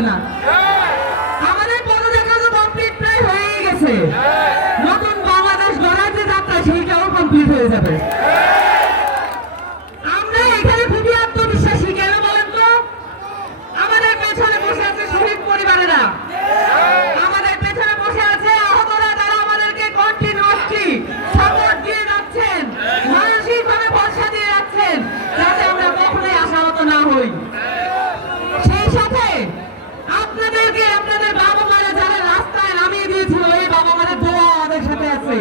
হবে না। আমাদের পদযাত্রা তো কমপ্লিট প্রায় হয়েই গেছে, নতুন বাংলাদেশ গড়ার যে যাত্রা সেইটাও কমপ্লিট হয়ে যাবে। আমরা এখানে খুবই আত্মবিশ্বাসী, কেন বলেন তো? আমাদের পেছনে বসে আছে শহীদ পরিবারেরা, আমাদের পেছনে বসে আছে আহতরা, তারা আমাদেরকে কন্টিনিউয়াসলি সাপোর্ট দিয়ে যাচ্ছেন, মানসিকভাবে ভরসা দিয়ে যাচ্ছেন, যাতে আমরা কখনোই আশাহত না হই। সেই সাথে আপনাদেরকে, আপনাদের বাবা মারা যারা রাস্তায় নামিয়ে দিয়েছিল, এই বাবা মারা দোয়া আমাদের সাথে আছে,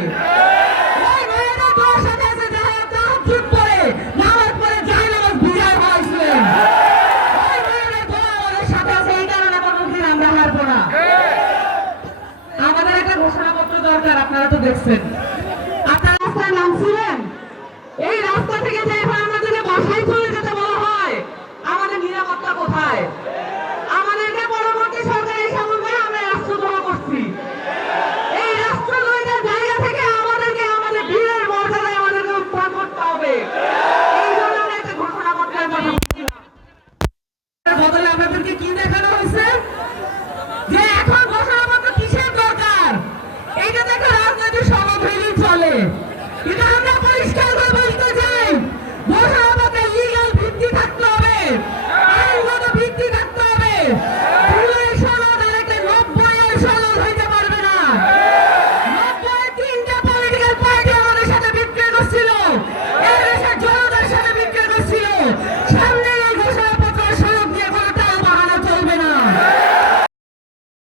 ওই ভাইয়েদের দোয়ার সাথে আছে, যারা তাহাজ্জুদ পড়ে নামাজ পড়ে জায়নামাজ বিজয় হয়েছিলেন, ওই ভাইয়েদের দোয়া আমাদের সাথে আছে। এই কারণে কোনোদিন আমরা হারবো না। আমাদের একটা ঘোষণাপত্র দরকার, আপনারা তো দেখছেন।